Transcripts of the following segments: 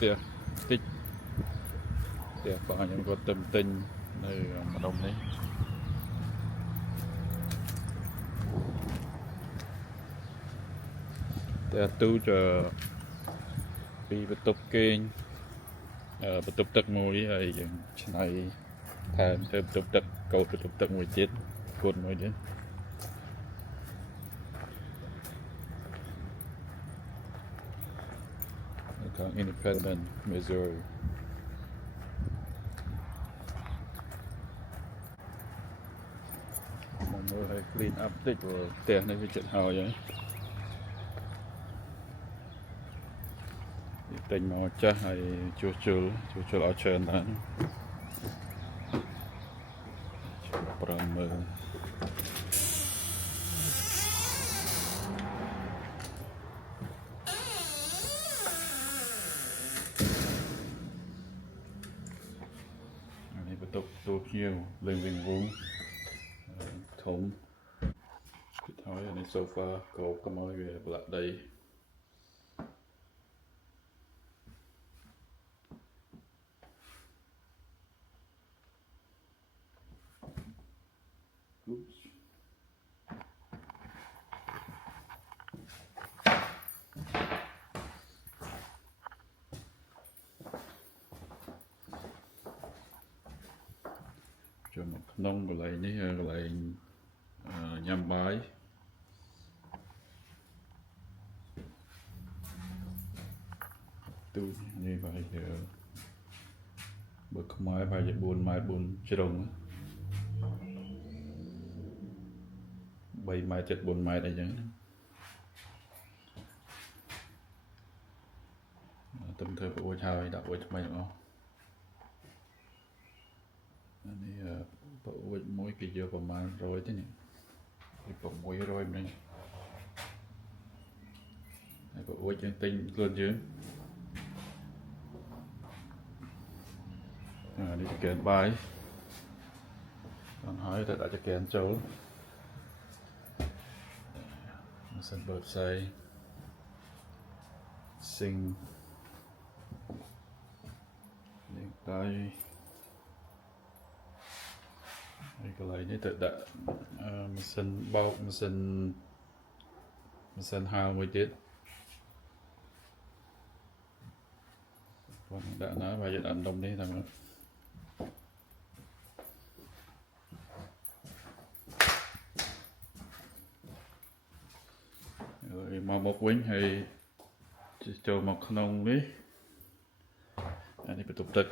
Tia tích tia có những con tâm tinh nơi mà đông đấy tia tu cho bị bật tục kênh bật tục tật mũi hay này thêm thêm tục tật cầu tục tật mũi chết cột mũi đến còn Independent Missouri mọi người hay clean up tích của tiền này cái chuyện hào vậy tình màu cha hay chua chua ở trên đó Pram này bắt đầu nhiều lên viên vuông thống thói ởใน sofa cầu có mối về lại đây cho một nông của lại ní lại nhằm bái tôi như vậy bậc máy bài buồn trồng 3 ម៉ែត្រ 4 ម៉ែត្រអីចឹងទំធ្វើប្រួយហើយដាក់ប្រួយថ្មីទាំងអស់នេះប្រួយមួយគេយកប្រមាណ100ទេនេះ600ម្ដងហើយប្រួយយើងទិញខ្លួនយើងនេះចង្កេនបាយcòn hỏi tôi đã cho kèn chỗ sân bợt xây sinh những tay cái này như tự đã sân bao sân hào mới chết còn đã nói và giờ ăn đông đi thằng rồi mà một quýnh hay cho một nông đi anh đi tục tật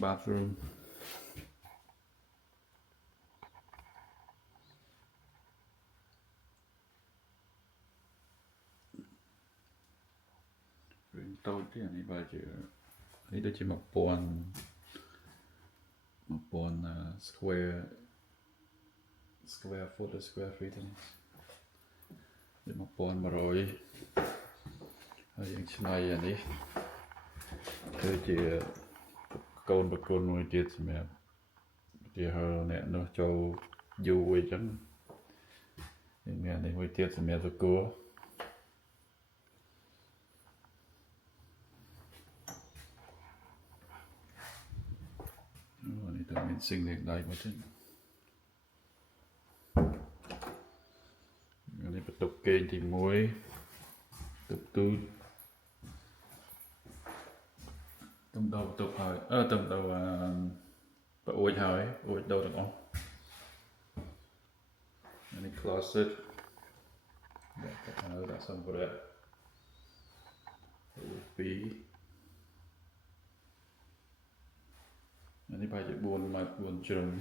bathroom tôi cái này bài chữ ấy đây chỉ một buồn square foot square feet này để một buồn mà rồi những cái này này tôi chỉ con nuôi chết mẹ thì họ nè nó cho du ấy chẳng mẹ này nuôi chết mẹ tôi cố mình sinh lên đây một chút này bắt tục kênh thì muối tục tư tầm đầu tục hỏi tầm đầu và ôi hỏi ôi đầu được không này closet đã xong rồi phí ini banyak buồn trường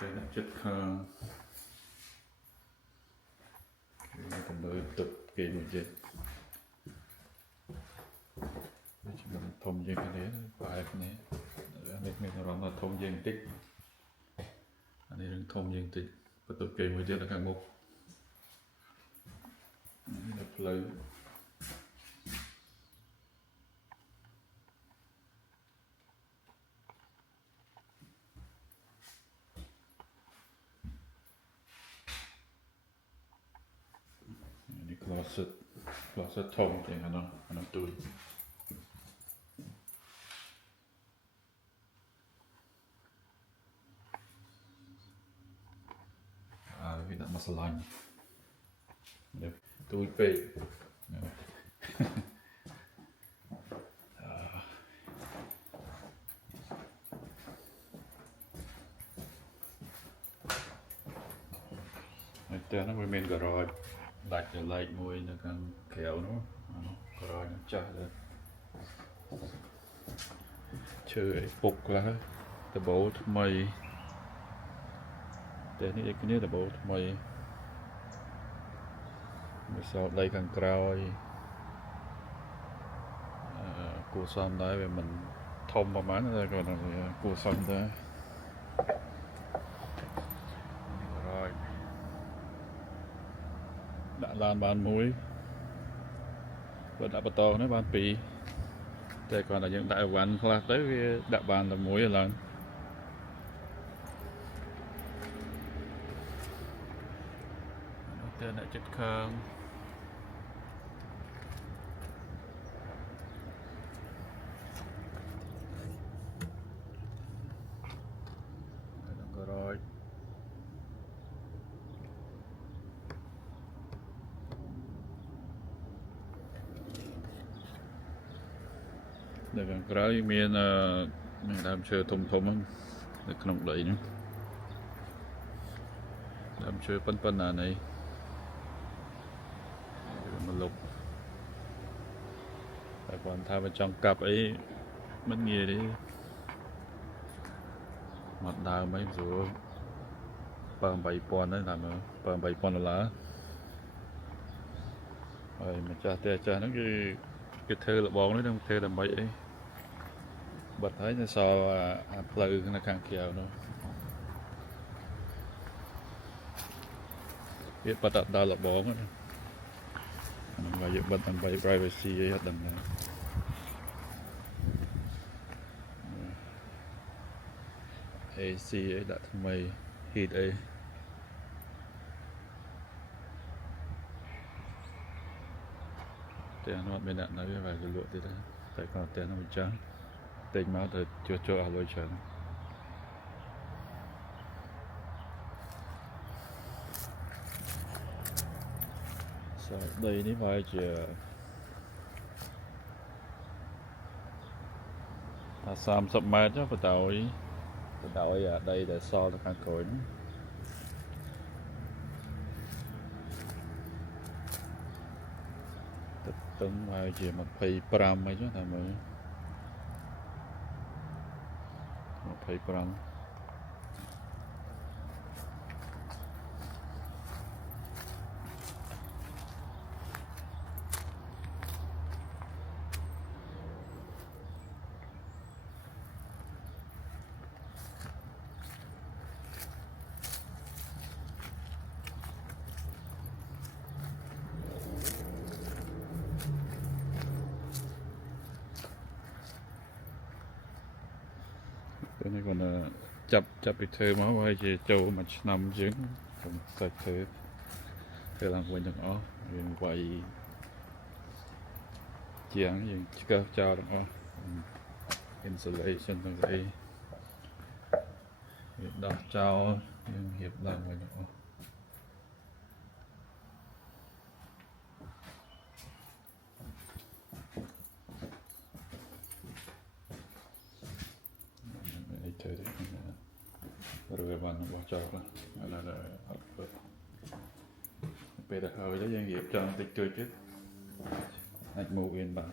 cái là chất khang cái còn đợi tập kỹ một chết chỉ cần thông dân cái đấy bài cái này mình nói là thông dân tích anh ấy đừng thông dân tích có tôi kê một tiết là càng mục đập lấy đi closet thông thì nó tươi vì đã masalahnya tươi pe Tên nó mình garage đặt cho lại mùi nó càng kéo nó garage nó chả rồi chơi phục là cái bộ mày tên này cái này là bộ mày mới sau đây càng cao cua xăm đấy về mình thông vào mán rồi còn là cua xăm đấy rồi đã làm bàn muối và đã bắt to nó bàn pì đây còn là những đại bàn là tới đại bàn là muối là tên là chất khang rồi để càng cái miền mình làm chơi thùng để không đẩy nữa làm chơi phân này một lục tại còn thay vào trong cặp ấy mất nghề đi mặt đào mấy rồi bằng 7 pon đấy làm bằng 7 pon là rồi mà cha nó cái thơ là bón đấy, thơ làm bậy ấy bật thấy nó so plug nó càng kéo nữa biết bắt đặt đào là bón đó và dựng bật làm bậy privacy ấy hết đầm này AC ấy đã thay mày heat ấy tiền nó bên đạn nói vài cái lụa thì đấy tại còn tiền nó trắng tình máu từ chưa lôi trắng sau đây ní vai chè xăm sập mát chứ phải tàu ấy ở đây để so được hàng cối tấm vai chè một phay pram ấy chứ thằng mới một phay pram cái này còn chập bị thơ máu hay gì trâu mà nằm dưới còn sạch thơ làm quên được ó quay chén gì cơ cho được ó insulation thằng vậy đọc cho hiệp làm quên được ó rồi bạn bỏ cho là bây giờ hơi đó doanh nghiệp cho tích chơi chết anh mua yên bạn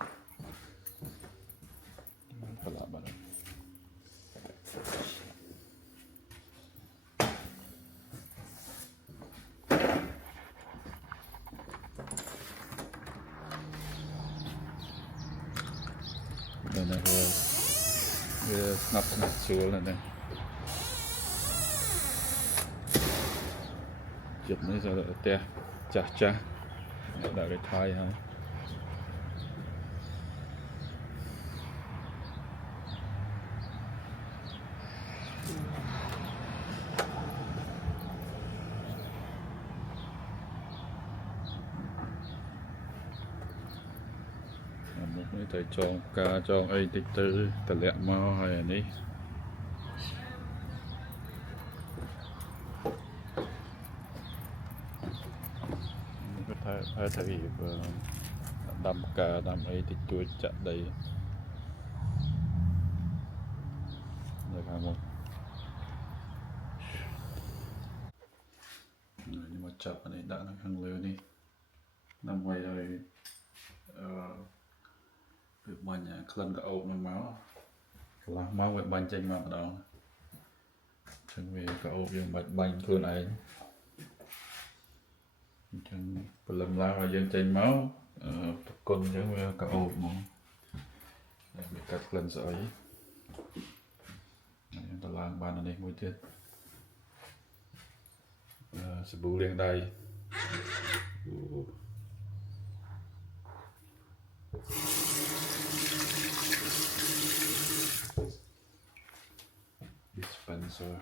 phải làm bạn đây là snap xuống này ចិត្តនេះទៅផ្ទះចាស់ចាស់ដាក់គេថយហើយមុខនេះទៅចងការចងអីតិចទៅតម្លាក់មកហើយអានេះហើយទៅដាំផ្កាដាំអីតិចជួយចាក់ដីនៅខាងមុខនេះមកចាប់អានេះដាក់នៅខាងលើនេះដើម្បីឲ្យវាបាញ់ក្លិនក្អោបនឹងមកកន្លះម៉ោងវាបាញ់ចេញមកម្ដងចឹងវាក្អោបយើងបាច់បាញ់ខ្លួនឯងអញ្ចឹងព្រលឹមឡើងឲ្យយើងចេញមកប្រគុណអញ្ចឹងវាក្អោបមកវាកាត់ក្លិនស្អុយយើងទៅឡើងបានអានេះមួយទៀតសាប៊ូលាងដៃdispenser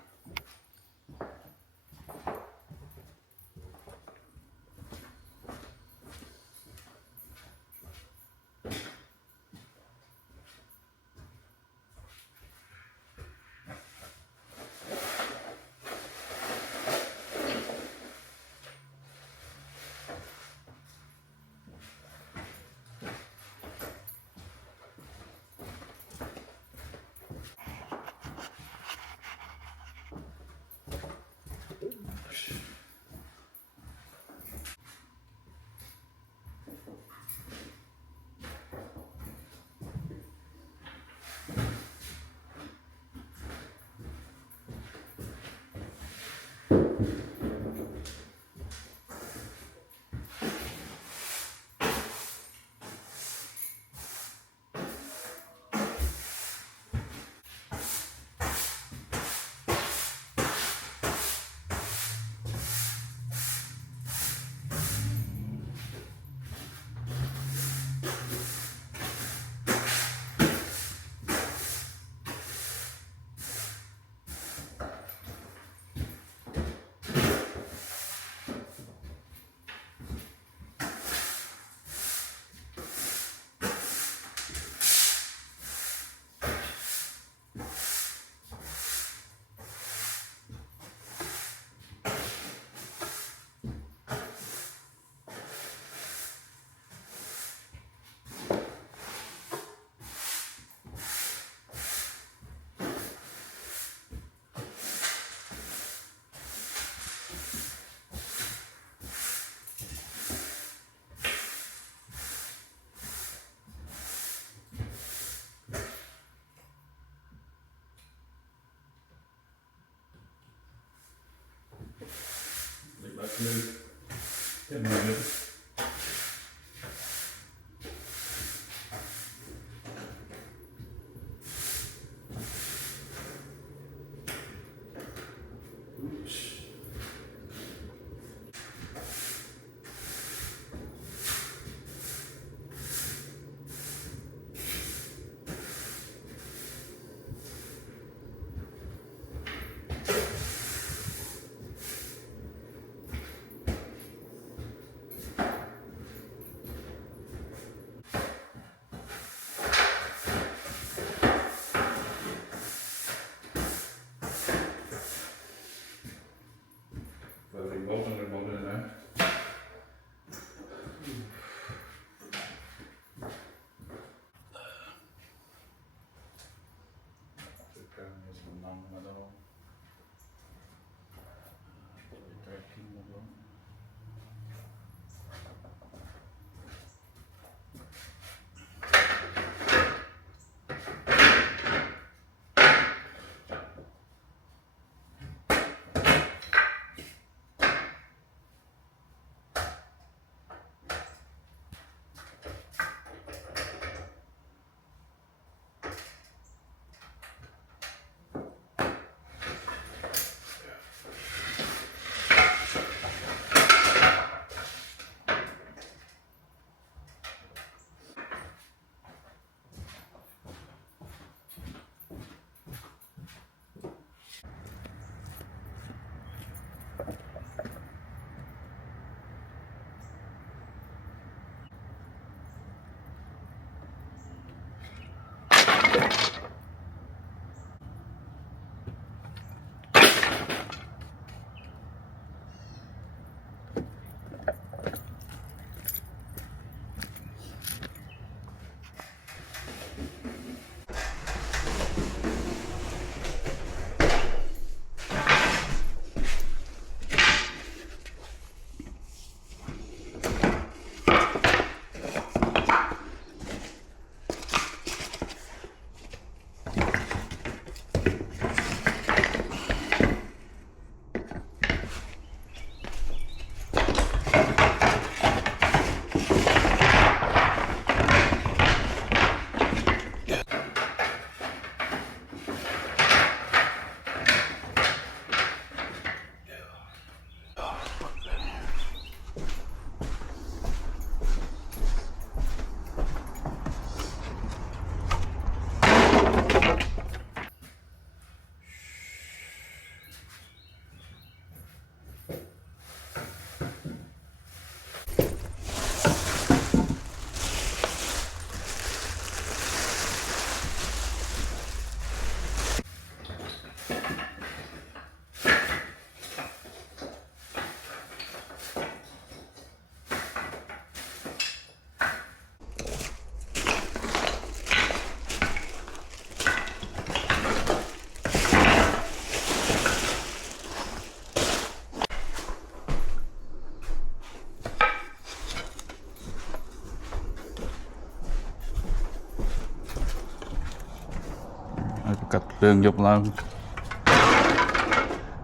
cắt lương dục lang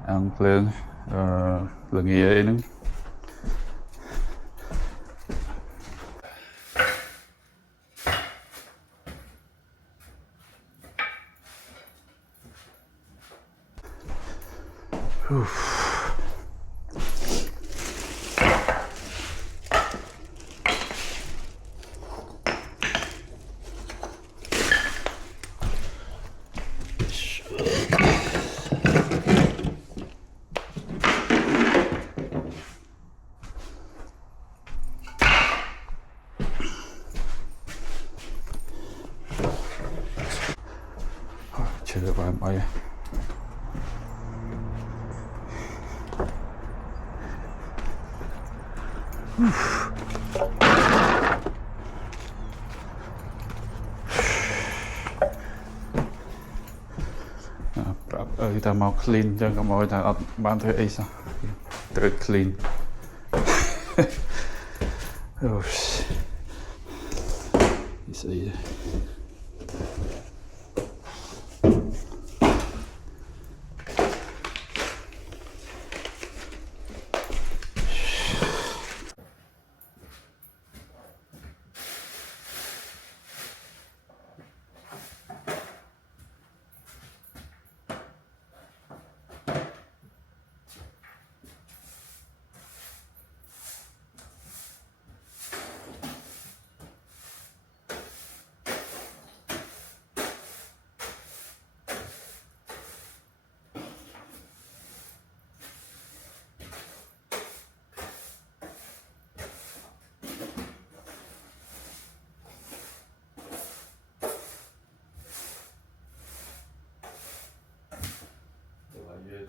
ăn lương lương nghề nữa chơi vài máy ta mau clean cho các mọi ta bán thuê ấy sao tự clean see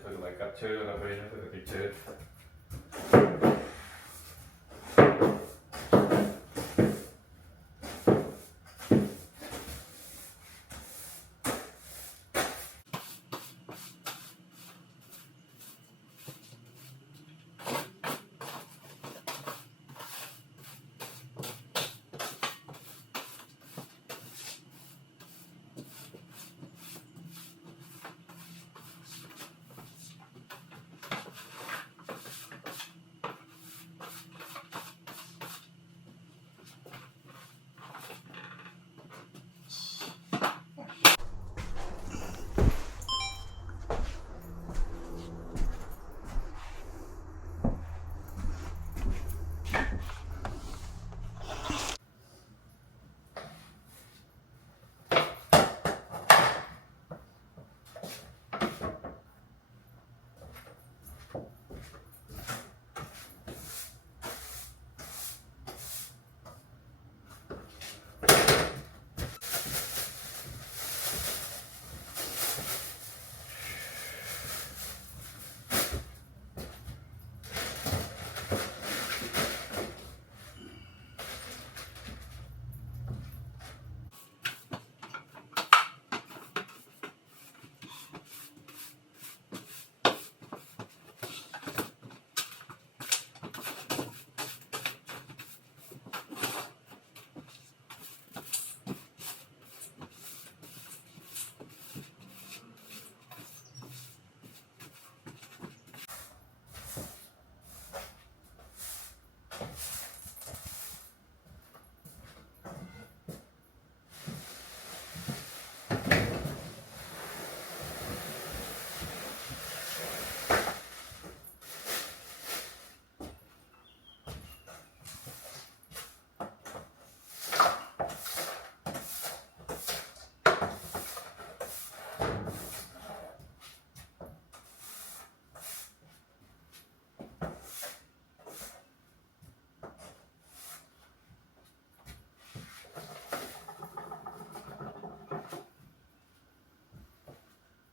thôi lại cắt chơi là về nó phải cái chơi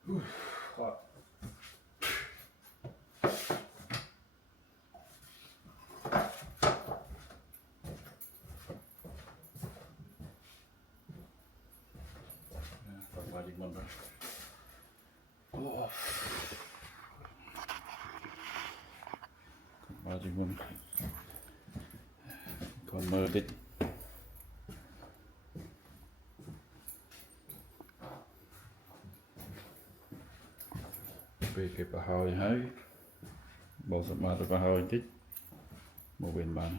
hot. Và đi mần rồi. Và đi mần. Còn mơ tích. Về cái bà hỏi hay. Bảo sẵn mà bà hỏi tích. Một bên bàn.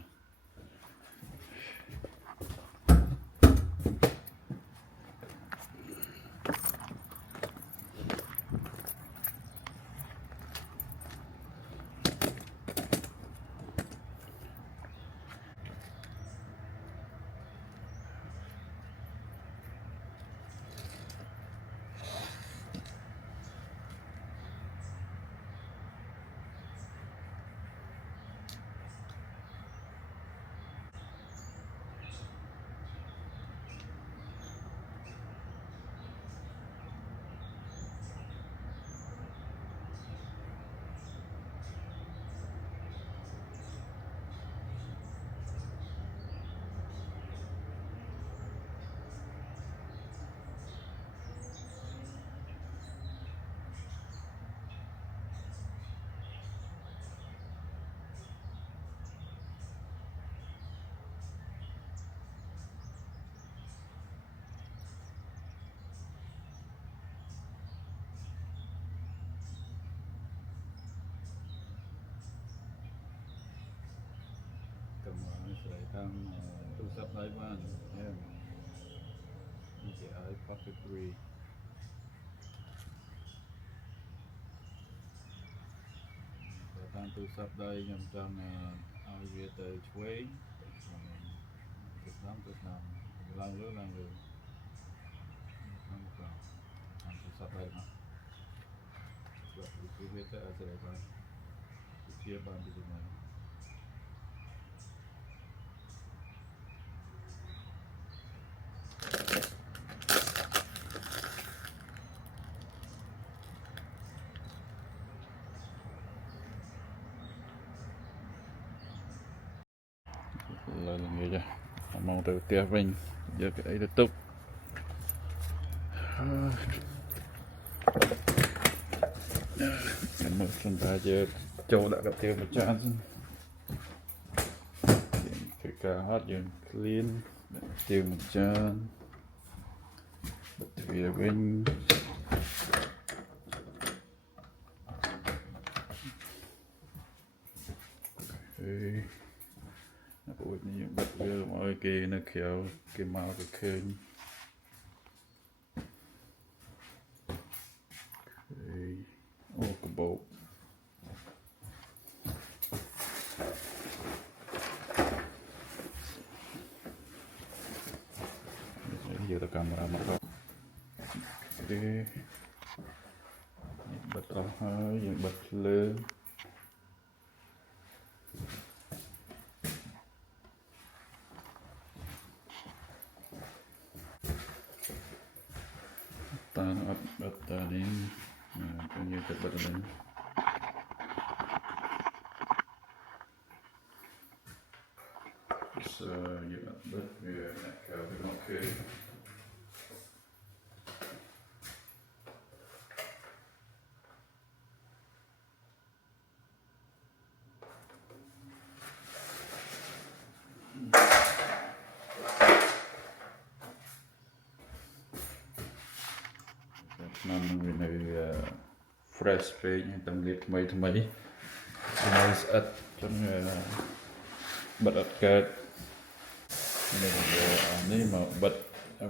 Cầm sợi thang tu sắp lấy van em chỉ ở pocket 3 thang tu sắp đây nhằm trong ai về tới chuối Việt Nam lang lứa thang tu sắp đây mà vậy thì biết tới ở đây bạn chia ban đi này là người chứ mong từ tia vinh giờ cái ấy được tục một phần ba giờ châu đã gặp tiêu một chán cái cả hát dừng clean tiêu một chán tia vinh nó bụi như bật vừa mọi kia nó khéo cái màu cái khơi ô cái bộ giờ ta camera mặt đó đi bật ra hơi bật lên ta nó bật ta đến coi như cái bật lên so you bật về kéo cái nó kia năm người này fresh page như tâm liệt mấy thứ mấy nice ớt trong bật ớt kẹt này mà bật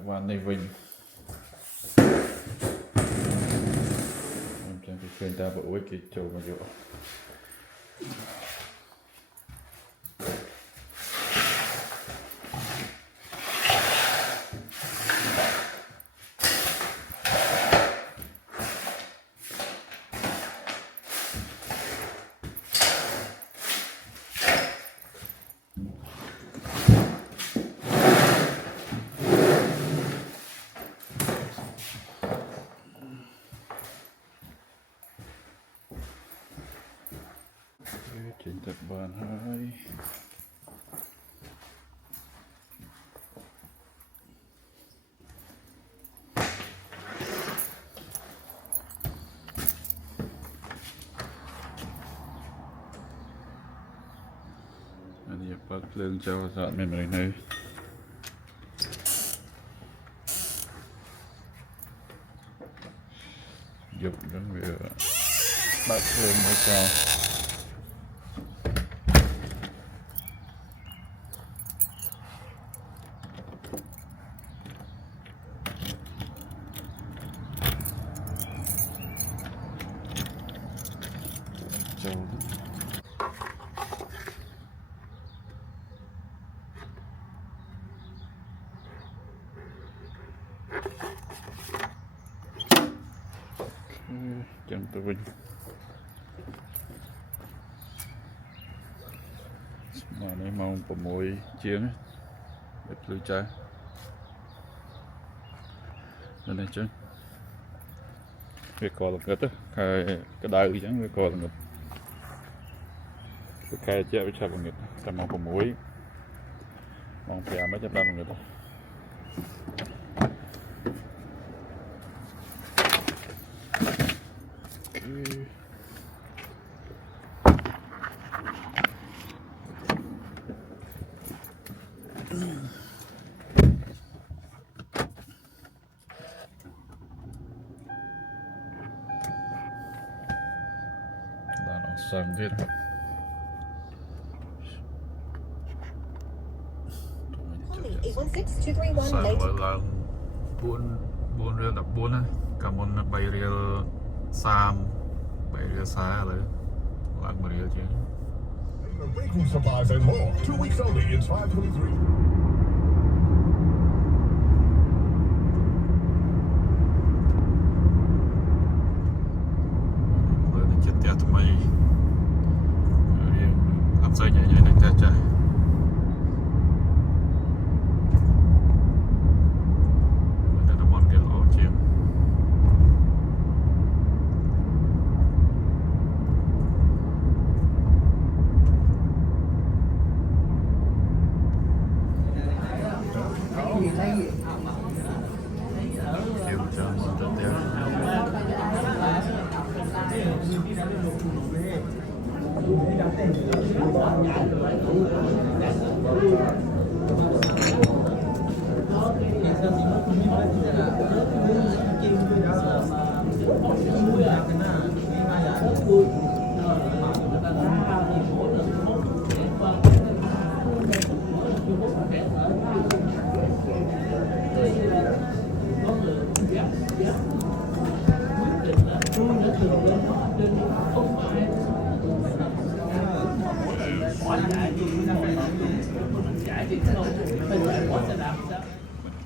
qua này vinh em chẳng cái ta bộ với cái chỗ mà chỗ ចេញទៅបានហើយអានេះបើកភ្លើងចូលស្អាតមែនៗនៅយប់ហ្នឹងវាបើកភ្លើងមកចោលចូលចឹងទៅវិញស្មាននេះម៉ោង6ជាងវាភ្លឺចាស់នេះចឹងវាកល្ងឹតខែក្តៅអញ្ចឹងវាកល្ងឹតវាខែជាវាឆាប់ល្ងឹតតែម៉ោង6ម៉ោង5មិនចាប់ដល់ល្ងឹតសង្ទៀតសាយឡើង4រៀល14ណាកាលមុន3រៀល30 3រៀល40ឥឡូវឡើង1រៀលជាង The Wrigley supplies and more. 2 weeks only in 523.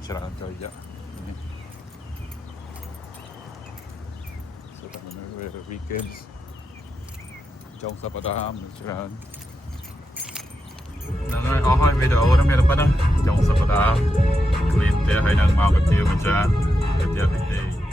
ច្រើនទៅយ៉ាសុទ្ធតែនៅ weekend ចុងសប្តាហ៍មានច្រើនដល់ហើយអស់ហើយវីដេអូហ្នឹងមានតែប៉ុណ្ណឹងចុងសប្តាហ៍គ្លីនផ្ទះហើយនឹងមកកាទៀវមួយចានកាទៀវពីទេ